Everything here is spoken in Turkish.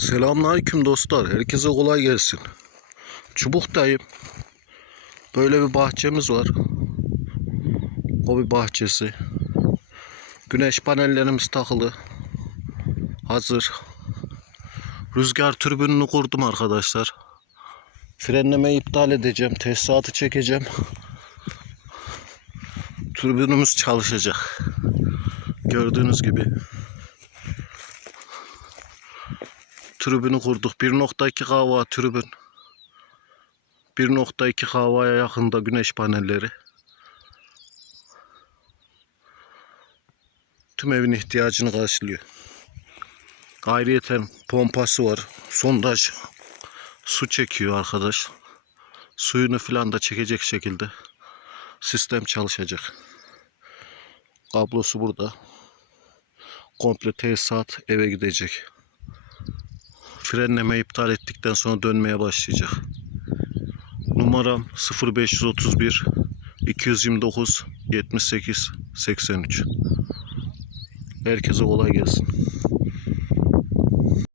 Selamünaleyküm dostlar. Herkese kolay gelsin. Çubuktayım. Böyle bir bahçemiz var. Hobi bahçesi. Güneş panellerimiz takılı. Hazır. Rüzgar türbününü kurdum arkadaşlar. Frenlemeyi iptal edeceğim. Tesisatı çekeceğim. Türbünümüz çalışacak. Gördüğünüz gibi. Tribünü kurduk. 1.2 kava tribün. 1.2 kavaya yakında güneş panelleri. Tüm evin ihtiyacını karşılıyor. Ayrıyeten pompası var. Sondaj su çekiyor arkadaş. Suyunu filan da çekecek şekilde sistem çalışacak. Kablosu burada. Komple tesisat eve gidecek frenleme iptal ettikten sonra dönmeye başlayacak. Numaram 0531 229 78 83. Herkese kolay gelsin.